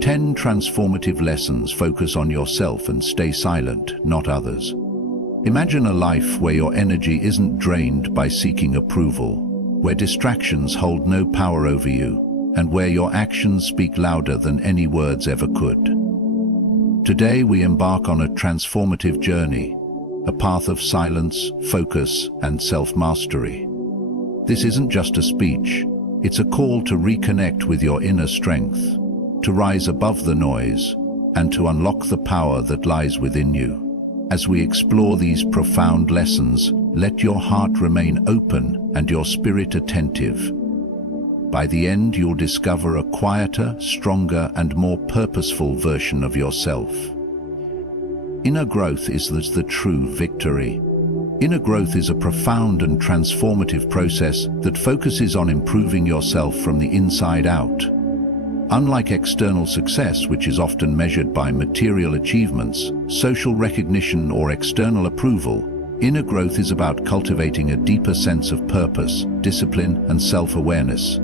10 transformative lessons. Focus on yourself and stay silent, not others. Imagine a life where your energy isn't drained by seeking approval, where distractions hold no power over you, and where your actions speak louder than any words ever could. Today we embark on a transformative journey, a path of silence, focus, and self-mastery. This isn't just a speech, it's a call to reconnect with your inner strength, to rise above the noise, and to unlock the power that lies within you. As we explore these profound lessons, let your heart remain open and your spirit attentive. By the end, you'll discover a quieter, stronger, and more purposeful version of yourself. Inner growth is the true victory. Inner growth is a profound and transformative process that focuses on improving yourself from the inside out. Unlike external success, which is often measured by material achievements, social recognition, or external approval, inner growth is about cultivating a deeper sense of purpose, discipline, and self-awareness.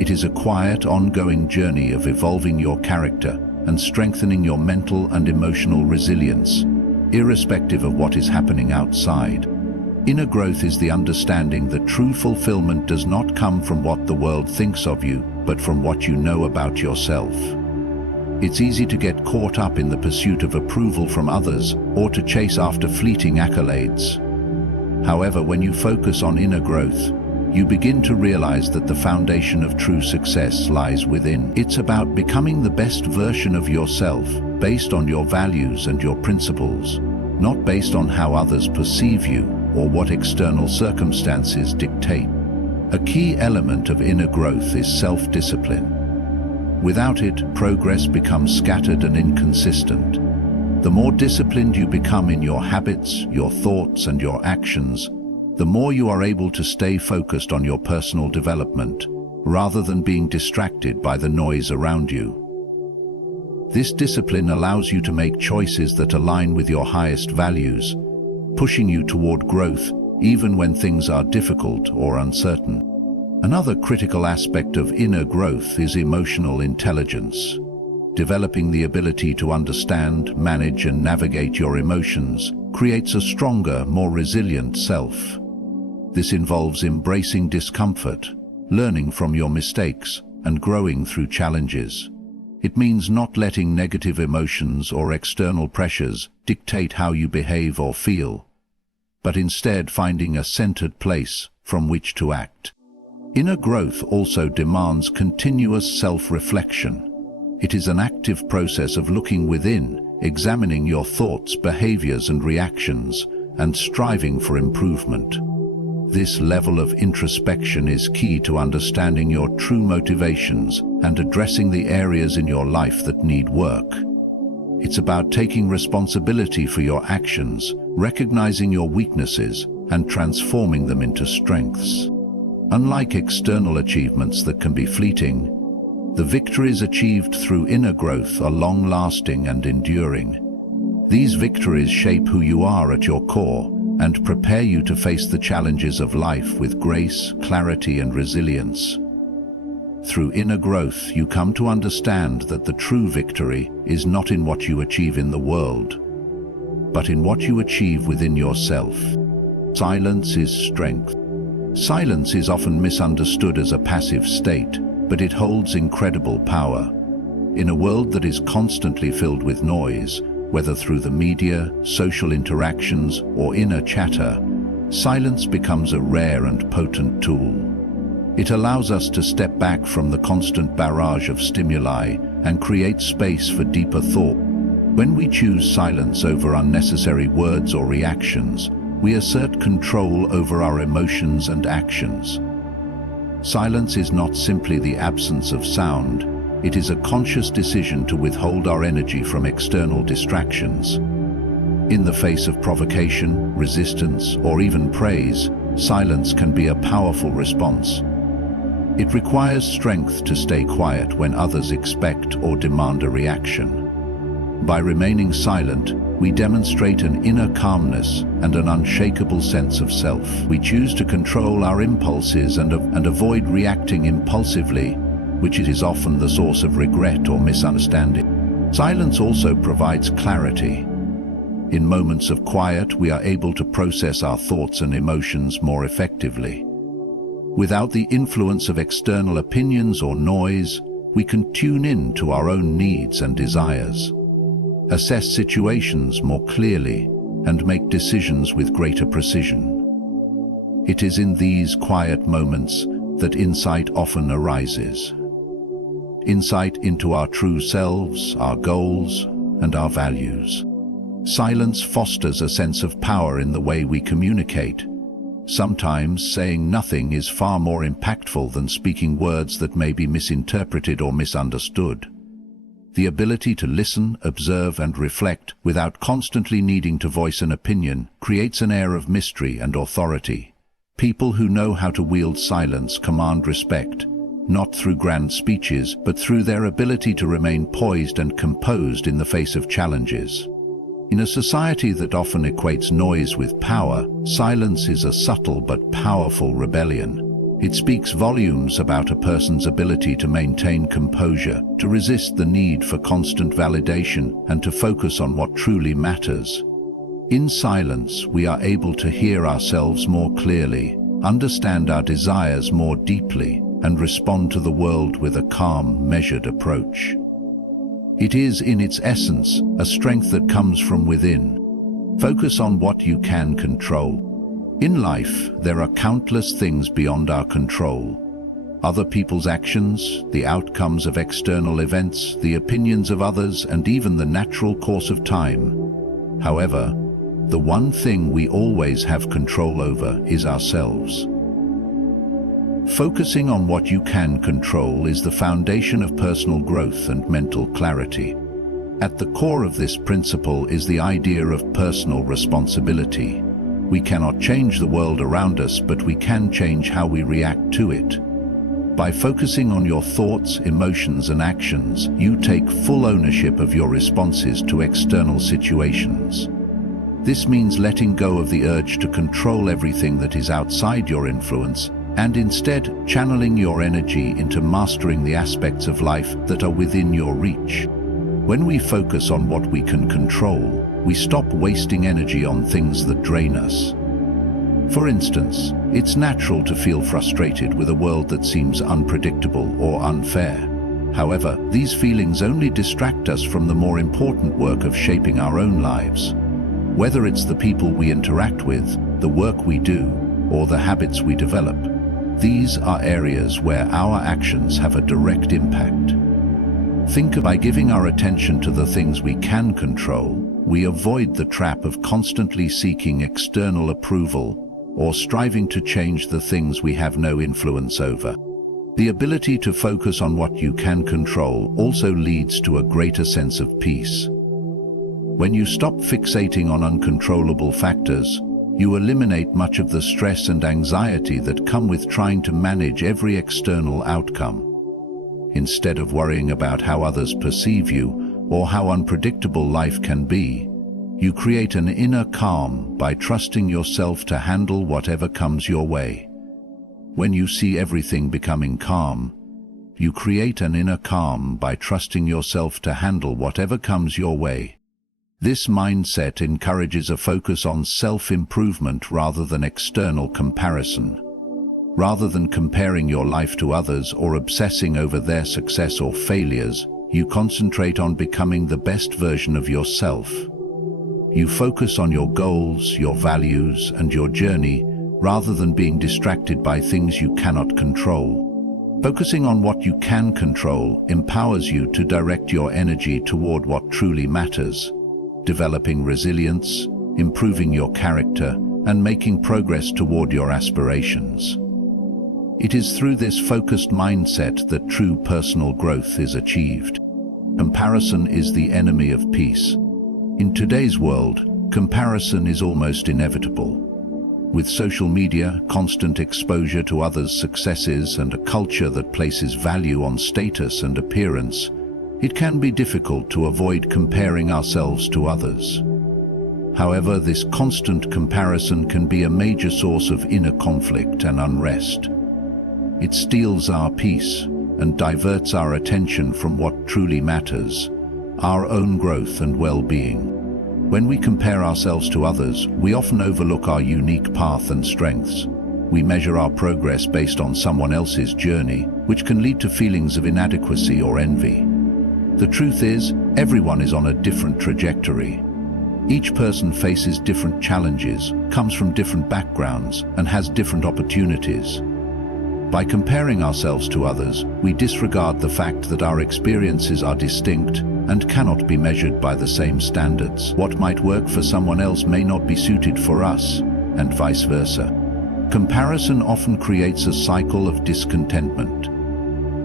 It is a quiet, ongoing journey of evolving your character and strengthening your mental and emotional resilience, irrespective of what is happening outside. Inner growth is the understanding that true fulfillment does not come from what the world thinks of you, but from what you know about yourself. It's easy to get caught up in the pursuit of approval from others or to chase after fleeting accolades. However, when you focus on inner growth, you begin to realize that the foundation of true success lies within. It's about becoming the best version of yourself, based on your values and your principles, not based on how others perceive you or what external circumstances dictate. A key element of inner growth is self-discipline. Without it, progress becomes scattered and inconsistent. The more disciplined you become in your habits, your thoughts, and your actions, the more you are able to stay focused on your personal development, rather than being distracted by the noise around you. This discipline allows you to make choices that align with your highest values, pushing you toward growth even when things are difficult or uncertain. Another critical aspect of inner growth is emotional intelligence. Developing the ability to understand, manage, and navigate your emotions creates a stronger, more resilient self. This involves embracing discomfort, learning from your mistakes, and growing through challenges. It means not letting negative emotions or external pressures dictate how you behave or feel, but instead finding a centered place from which to act. Inner growth also demands continuous self-reflection. It is an active process of looking within, examining your thoughts, behaviors, and reactions, and striving for improvement. This level of introspection is key to understanding your true motivations and addressing the areas in your life that need work. It's about taking responsibility for your actions, recognizing your weaknesses, and transforming them into strengths. Unlike external achievements that can be fleeting, the victories achieved through inner growth are long-lasting and enduring. These victories shape who you are at your core and prepare you to face the challenges of life with grace, clarity, and resilience. Through inner growth, you come to understand that the true victory is not in what you achieve in the world, but in what you achieve within yourself. Silence is strength. Silence is often misunderstood as a passive state, but it holds incredible power. In a world that is constantly filled with noise, whether through the media, social interactions, or inner chatter, silence becomes a rare and potent tool. It allows us to step back from the constant barrage of stimuli and create space for deeper thought. When we choose silence over unnecessary words or reactions, we assert control over our emotions and actions. Silence is not simply the absence of sound. It is a conscious decision to withhold our energy from external distractions. In the face of provocation, resistance, or even praise, silence can be a powerful response. It requires strength to stay quiet when others expect or demand a reaction. By remaining silent, we demonstrate an inner calmness and an unshakable sense of self. We choose to control our impulses and avoid reacting impulsively, which is often the source of regret or misunderstanding. Silence also provides clarity. In moments of quiet, we are able to process our thoughts and emotions more effectively. Without the influence of external opinions or noise, we can tune in to our own needs and desires, assess situations more clearly, and make decisions with greater precision. It is in these quiet moments that insight often arises. Insight into our true selves, our goals, and our values. Silence fosters a sense of power in the way we communicate. Sometimes saying nothing is far more impactful than speaking words that may be misinterpreted or misunderstood. The ability to listen, observe, and reflect without constantly needing to voice an opinion creates an air of mystery and authority. People who know how to wield silence command respect, not through grand speeches, but through their ability to remain poised and composed in the face of challenges. In a society that often equates noise with power, silence is a subtle but powerful rebellion. It speaks volumes about a person's ability to maintain composure, to resist the need for constant validation, and to focus on what truly matters. In silence, we are able to hear ourselves more clearly, understand our desires more deeply, and respond to the world with a calm, measured approach. It is, in its essence, a strength that comes from within. Focus on what you can control. In life, there are countless things beyond our control. Other people's actions, the outcomes of external events, the opinions of others, and even the natural course of time. However, the one thing we always have control over is ourselves. Focusing on what you can control is the foundation of personal growth and mental clarity. At the core of this principle is the idea of personal responsibility. We cannot change the world around us, but we can change how we react to it. By focusing on your thoughts, emotions, and actions, you take full ownership of your responses to external situations. This means letting go of the urge to control everything that is outside your influence, and instead channeling your energy into mastering the aspects of life that are within your reach. When we focus on what we can control, we stop wasting energy on things that drain us. For instance, it's natural to feel frustrated with a world that seems unpredictable or unfair. However, these feelings only distract us from the more important work of shaping our own lives. Whether it's the people we interact with, the work we do, or the habits we develop, these are areas where our actions have a direct impact. By giving our attention to the things we can control, we avoid the trap of constantly seeking external approval or striving to change the things we have no influence over. The ability to focus on what you can control also leads to a greater sense of peace. When you stop fixating on uncontrollable factors, you eliminate much of the stress and anxiety that come with trying to manage every external outcome. Instead of worrying about how others perceive you or how unpredictable life can be, you create an inner calm by trusting yourself to handle whatever comes your way. When you see everything becoming calm, you create an inner calm by trusting yourself to handle whatever comes your way. This mindset encourages a focus on self-improvement rather than external comparison. Rather than comparing your life to others or obsessing over their success or failures, you concentrate on becoming the best version of yourself. You focus on your goals, your values, and your journey, rather than being distracted by things you cannot control. Focusing on what you can control empowers you to direct your energy toward what truly matters, developing resilience, improving your character, and making progress toward your aspirations. It is through this focused mindset that true personal growth is achieved. Comparison is the enemy of peace. In today's world, comparison is almost inevitable. With social media, constant exposure to others' successes, and a culture that places value on status and appearance, it can be difficult to avoid comparing ourselves to others. However, this constant comparison can be a major source of inner conflict and unrest. It steals our peace and diverts our attention from what truly matters, our own growth and well-being. When we compare ourselves to others, we often overlook our unique path and strengths. We measure our progress based on someone else's journey, which can lead to feelings of inadequacy or envy. The truth is, everyone is on a different trajectory. Each person faces different challenges, comes from different backgrounds, and has different opportunities. By comparing ourselves to others, we disregard the fact that our experiences are distinct and cannot be measured by the same standards. What might work for someone else may not be suited for us, and vice versa. Comparison often creates a cycle of discontentment.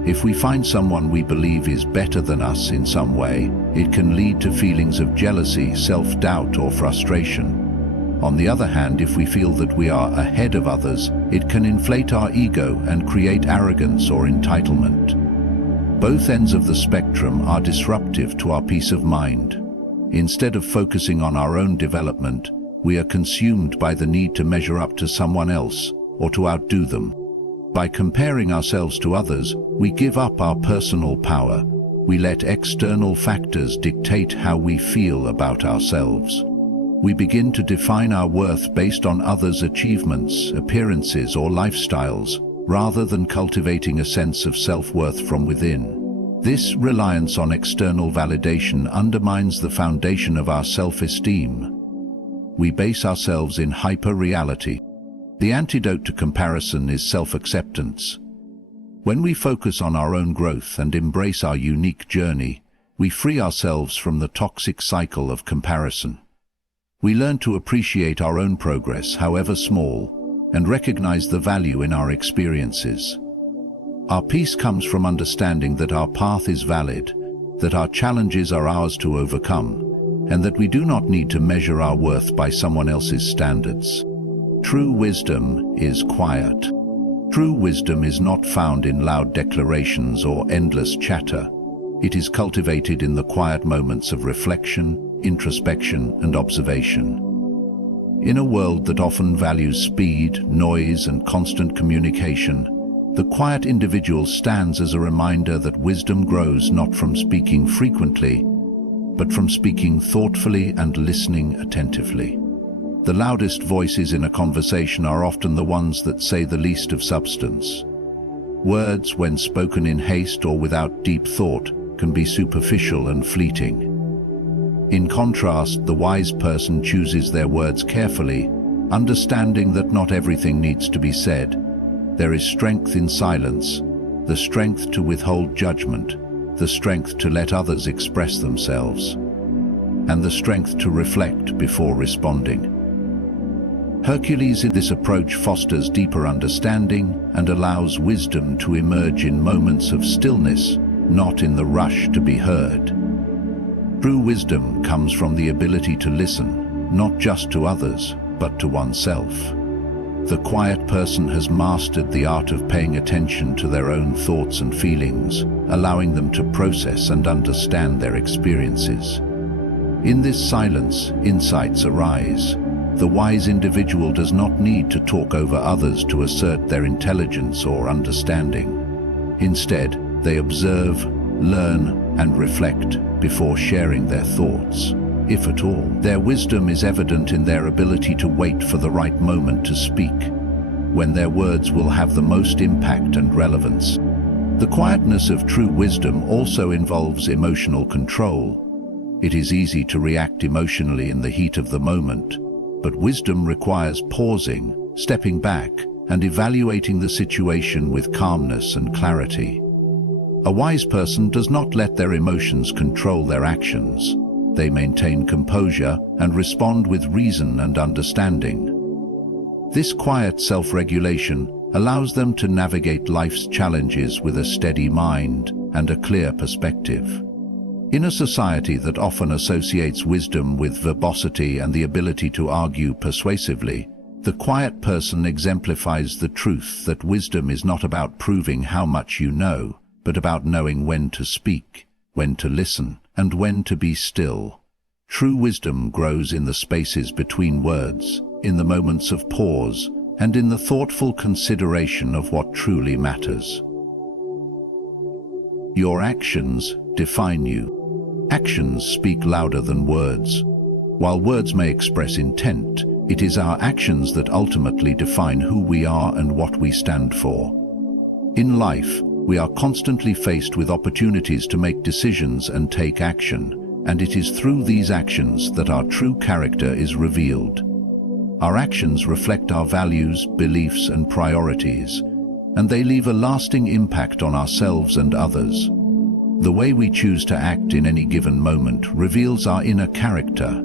If we find someone we believe is better than us in some way, it can lead to feelings of jealousy, self-doubt, or frustration. On the other hand, if we feel that we are ahead of others, it can inflate our ego and create arrogance or entitlement. Both ends of the spectrum are disruptive to our peace of mind. Instead of focusing on our own development, we are consumed by the need to measure up to someone else or to outdo them. By comparing ourselves to others, we give up our personal power. We let external factors dictate how we feel about ourselves. We begin to define our worth based on others' achievements, appearances, or lifestyles, rather than cultivating a sense of self-worth from within. This reliance on external validation undermines the foundation of our self-esteem. We base ourselves in hyper-reality. The antidote to comparison is self-acceptance. When we focus on our own growth and embrace our unique journey, we free ourselves from the toxic cycle of comparison. We learn to appreciate our own progress, however small, and recognize the value in our experiences. Our peace comes from understanding that our path is valid, that our challenges are ours to overcome, and that we do not need to measure our worth by someone else's standards. True wisdom is quiet. True wisdom is not found in loud declarations or endless chatter. It is cultivated in the quiet moments of reflection, introspection, and observation. In a world that often values speed, noise, and constant communication, the quiet individual stands as a reminder that wisdom grows not from speaking frequently, but from speaking thoughtfully and listening attentively. The loudest voices in a conversation are often the ones that say the least of substance. Words, when spoken in haste or without deep thought, can be superficial and fleeting. In contrast, the wise person chooses their words carefully, understanding that not everything needs to be said. There is strength in silence, the strength to withhold judgment, the strength to let others express themselves, and the strength to reflect before responding. Hercules in this approach fosters deeper understanding and allows wisdom to emerge in moments of stillness, not in the rush to be heard. True wisdom comes from the ability to listen, not just to others, but to oneself. The quiet person has mastered the art of paying attention to their own thoughts and feelings, allowing them to process and understand their experiences. In this silence, insights arise. The wise individual does not need to talk over others to assert their intelligence or understanding. Instead, they observe, learn, and reflect before sharing their thoughts, if at all. Their wisdom is evident in their ability to wait for the right moment to speak, when their words will have the most impact and relevance. The quietness of true wisdom also involves emotional control. It is easy to react emotionally in the heat of the moment, but wisdom requires pausing, stepping back, and evaluating the situation with calmness and clarity. A wise person does not let their emotions control their actions. They maintain composure and respond with reason and understanding. This quiet self-regulation allows them to navigate life's challenges with a steady mind and a clear perspective. In a society that often associates wisdom with verbosity and the ability to argue persuasively, the quiet person exemplifies the truth that wisdom is not about proving how much you know, but about knowing when to speak, when to listen, and when to be still. True wisdom grows in the spaces between words, in the moments of pause, and in the thoughtful consideration of what truly matters. Your actions define you. Actions speak louder than words. While words may express intent, it is our actions that ultimately define who we are and what we stand for. In life, we are constantly faced with opportunities to make decisions and take action, and it is through these actions that our true character is revealed. Our actions reflect our values, beliefs, and priorities, and they leave a lasting impact on ourselves and others. The way we choose to act in any given moment reveals our inner character.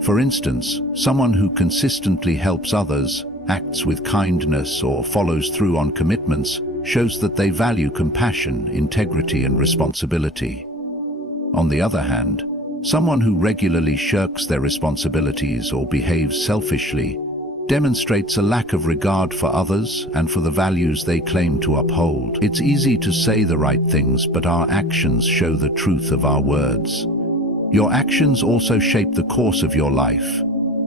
For instance, someone who consistently helps others, acts with kindness, or follows through on commitments shows that they value compassion, integrity, and responsibility. On the other hand, someone who regularly shirks their responsibilities or behaves selfishly demonstrates a lack of regard for others and for the values they claim to uphold. It's easy to say the right things, but our actions show the truth of our words. Your actions also shape the course of your life.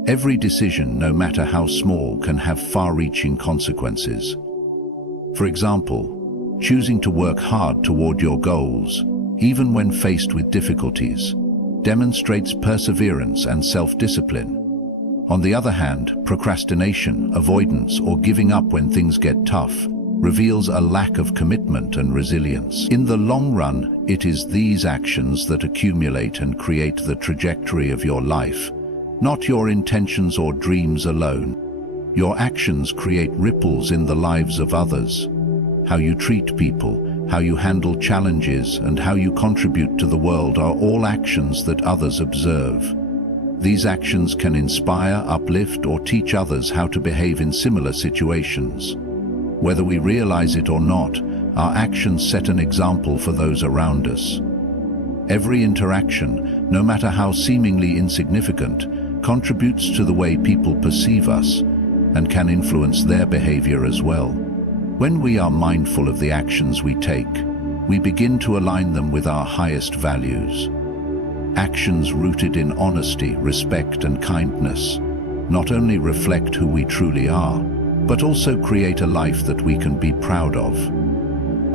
Every decision, no matter how small, can have far-reaching consequences. For example, choosing to work hard toward your goals, even when faced with difficulties, demonstrates perseverance and self-discipline. On the other hand, procrastination, avoidance, or giving up when things get tough reveals a lack of commitment and resilience. In the long run, it is these actions that accumulate and create the trajectory of your life, not your intentions or dreams alone. Your actions create ripples in the lives of others. How you treat people, how you handle challenges, and how you contribute to the world are all actions that others observe. These actions can inspire, uplift, or teach others how to behave in similar situations. Whether we realize it or not, our actions set an example for those around us. Every interaction, no matter how seemingly insignificant, contributes to the way people perceive us and can influence their behavior as well. When we are mindful of the actions we take, we begin to align them with our highest values. Actions rooted in honesty, respect, and kindness not only reflect who we truly are, but also create a life that we can be proud of.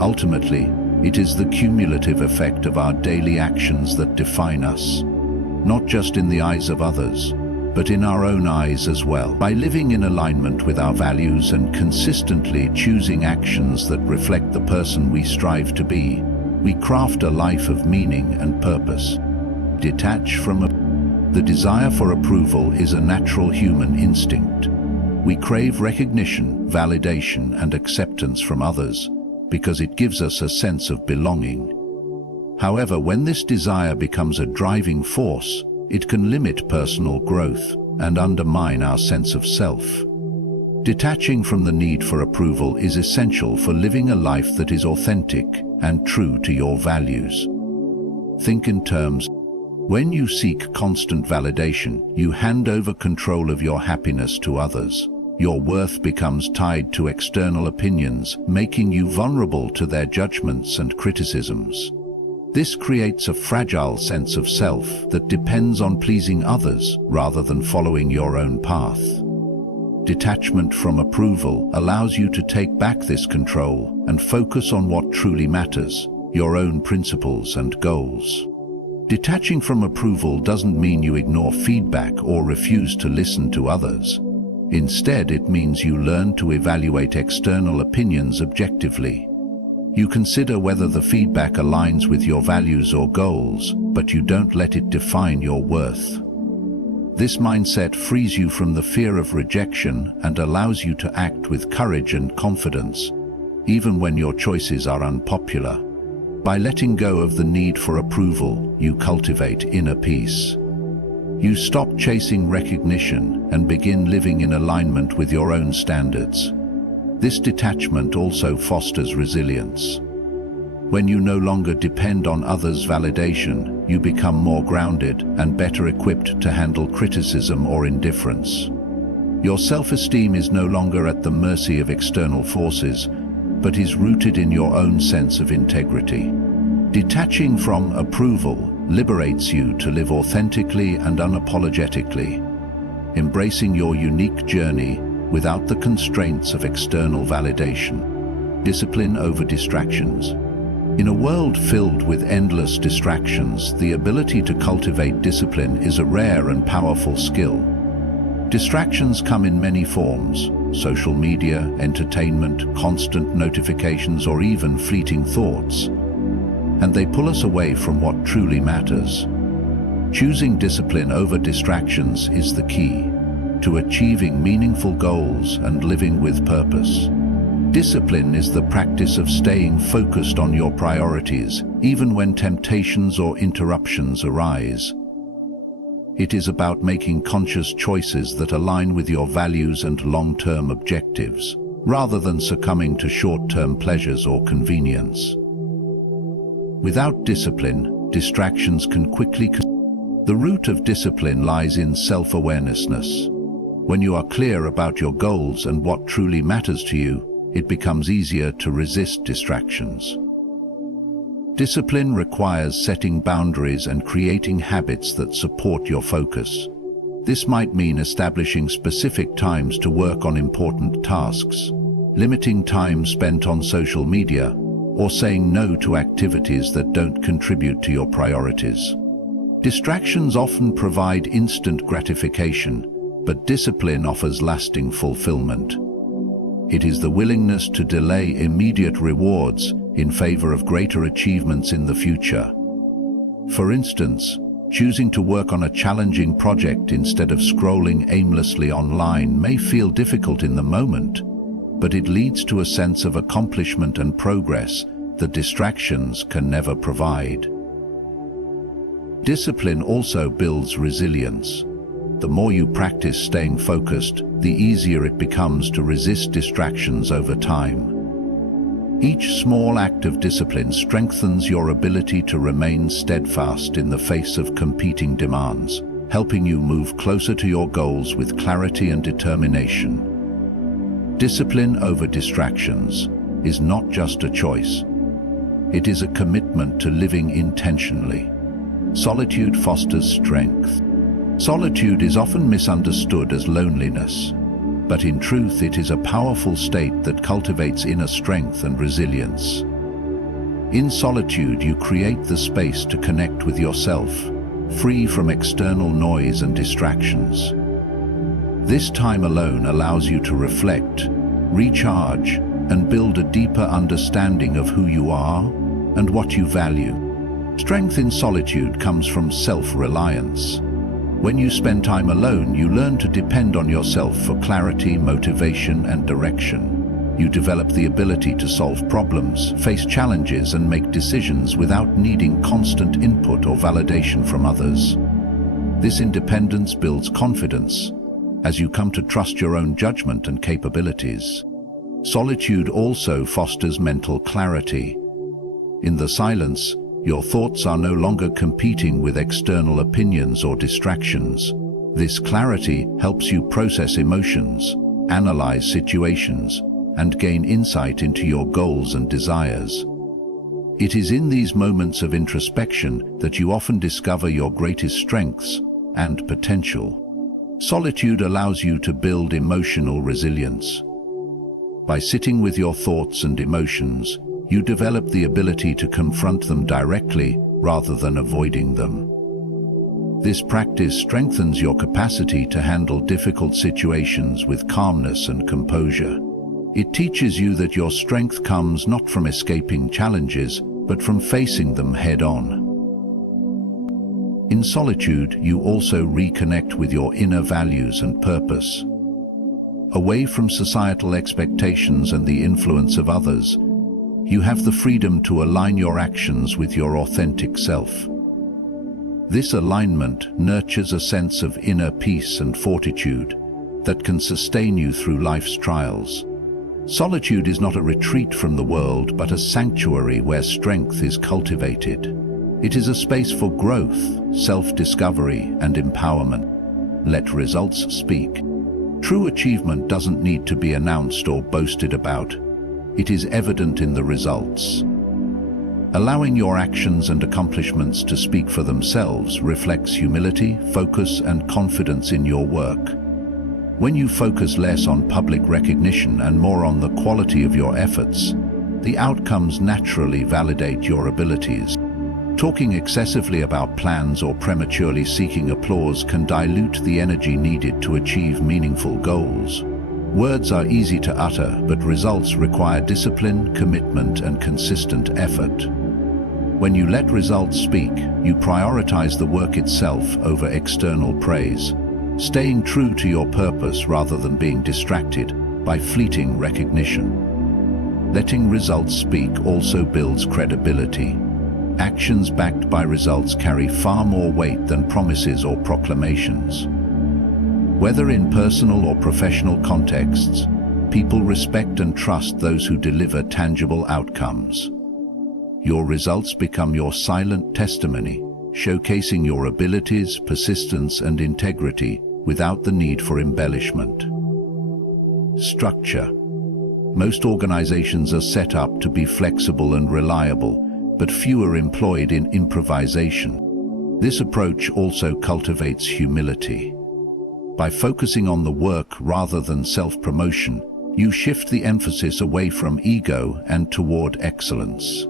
Ultimately, it is the cumulative effect of our daily actions that define us, not just in the eyes of others, but in our own eyes as well. By living in alignment with our values and consistently choosing actions that reflect the person we strive to be, we craft a life of meaning and purpose. Detach from the desire for approval is a natural human instinct. We crave recognition, validation, and acceptance from others because it gives us a sense of belonging. However, when this desire becomes a driving force, it can limit personal growth and undermine our sense of self. Detaching from the need for approval is essential for living a life that is authentic and true to your values. Think in terms: when you seek constant validation, you hand over control of your happiness to others. Your worth becomes tied to external opinions, making you vulnerable to their judgments and criticisms. This creates a fragile sense of self that depends on pleasing others rather than following your own path. Detachment from approval allows you to take back this control and focus on what truly matters, your own principles and goals. Detaching from approval doesn't mean you ignore feedback or refuse to listen to others. Instead, it means you learn to evaluate external opinions objectively. You consider whether the feedback aligns with your values or goals, but you don't let it define your worth. This mindset frees you from the fear of rejection and allows you to act with courage and confidence, even when your choices are unpopular. By letting go of the need for approval, you cultivate inner peace. You stop chasing recognition and begin living in alignment with your own standards. This detachment also fosters resilience. When you no longer depend on others' validation, you become more grounded and better equipped to handle criticism or indifference. Your self-esteem is no longer at the mercy of external forces, but is rooted in your own sense of integrity. Detaching from approval liberates you to live authentically and unapologetically, embracing your unique journey without the constraints of external validation. Discipline over distractions. In a world filled with endless distractions, the ability to cultivate discipline is a rare and powerful skill. Distractions come in many forms: social media, entertainment, constant notifications, or even fleeting thoughts. And they pull us away from what truly matters. Choosing discipline over distractions is the key to achieving meaningful goals and living with purpose. Discipline is the practice of staying focused on your priorities, even when temptations or interruptions arise. It is about making conscious choices that align with your values and long-term objectives, rather than succumbing to short-term pleasures or convenience. Without discipline, distractions can quickly. The root of discipline lies in self-awareness. When you are clear about your goals and what truly matters to you, it becomes easier to resist distractions. Discipline requires setting boundaries and creating habits that support your focus. This might mean establishing specific times to work on important tasks, limiting time spent on social media, or saying no to activities that don't contribute to your priorities. Distractions often provide instant gratification, but discipline offers lasting fulfillment. It is the willingness to delay immediate rewards in favor of greater achievements in the future. For instance, choosing to work on a challenging project instead of scrolling aimlessly online may feel difficult in the moment, but it leads to a sense of accomplishment and progress that distractions can never provide. Discipline also builds resilience. The more you practice staying focused, the easier it becomes to resist distractions over time. Each small act of discipline strengthens your ability to remain steadfast in the face of competing demands, helping you move closer to your goals with clarity and determination. Discipline over distractions is not just a choice. It is a commitment to living intentionally. Solitude fosters strength. Solitude is often misunderstood as loneliness, but in truth it is a powerful state that cultivates inner strength and resilience. In solitude you create the space to connect with yourself, free from external noise and distractions. This time alone allows you to reflect, recharge, and build a deeper understanding of who you are and what you value. Strength in solitude comes from self-reliance. When you spend time alone, you learn to depend on yourself for clarity, motivation, and direction. You develop the ability to solve problems, face challenges, and make decisions without needing constant input or validation from others. This independence builds confidence as you come to trust your own judgment and capabilities. Solitude also fosters mental clarity. In the silence, your thoughts are no longer competing with external opinions or distractions. This clarity helps you process emotions, analyze situations, and gain insight into your goals and desires. It is in these moments of introspection that you often discover your greatest strengths and potential. Solitude allows you to build emotional resilience. By sitting with your thoughts and emotions, you develop the ability to confront them directly rather than avoiding them. This practice strengthens your capacity to handle difficult situations with calmness and composure. It teaches you that your strength comes not from escaping challenges, but from facing them head-on. In solitude, you also reconnect with your inner values and purpose. Away from societal expectations and the influence of others, you have the freedom to align your actions with your authentic self. This alignment nurtures a sense of inner peace and fortitude that can sustain you through life's trials. Solitude is not a retreat from the world, but a sanctuary where strength is cultivated. It is a space for growth, self-discovery, and empowerment. Let results speak. True achievement doesn't need to be announced or boasted about. It is evident in the results. Allowing your actions and accomplishments to speak for themselves reflects humility, focus, and confidence in your work. When you focus less on public recognition and more on the quality of your efforts, the outcomes naturally validate your abilities. Talking excessively about plans or prematurely seeking applause can dilute the energy needed to achieve meaningful goals. Words are easy to utter, but results require discipline, commitment, and consistent effort. When you let results speak, you prioritize the work itself over external praise, staying true to your purpose rather than being distracted by fleeting recognition. Letting results speak also builds credibility. Actions backed by results carry far more weight than promises or proclamations. Whether in personal or professional contexts, people respect and trust those who deliver tangible outcomes. Your results become your silent testimony, showcasing your abilities, persistence, and integrity without the need for embellishment. Structure. Most organizations are set up to be flexible and reliable, but few are employed in improvisation. This approach also cultivates humility. By focusing on the work rather than self-promotion, you shift the emphasis away from ego and toward excellence.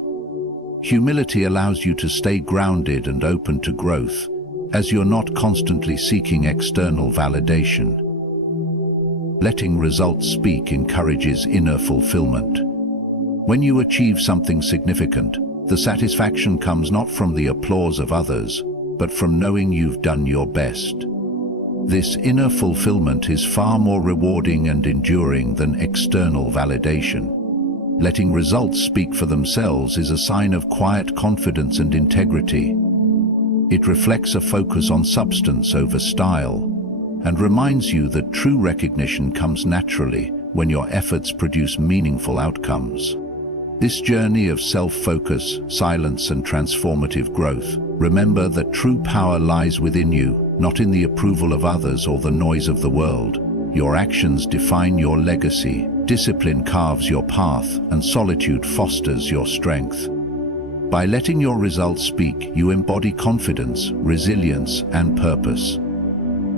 Humility allows you to stay grounded and open to growth, as you're not constantly seeking external validation. Letting results speak encourages inner fulfillment. When you achieve something significant, the satisfaction comes not from the applause of others, but from knowing you've done your best. This inner fulfillment is far more rewarding and enduring than external validation. Letting results speak for themselves is a sign of quiet confidence and integrity. It reflects a focus on substance over style, and reminds you that true recognition comes naturally when your efforts produce meaningful outcomes. This journey of self-focus, silence, and transformative growth, remember that true power lies within you, not in the approval of others or the noise of the world. Your actions define your legacy, discipline carves your path, and solitude fosters your strength. By letting your results speak, you embody confidence, resilience, and purpose.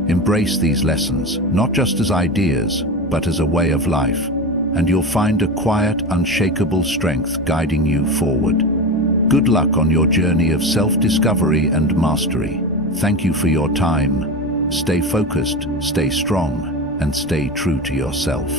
Embrace these lessons, not just as ideas, but as a way of life, and you'll find a quiet, unshakable strength guiding you forward. Good luck on your journey of self-discovery and mastery. Thank you for your time. Stay focused, stay strong, and stay true to yourself.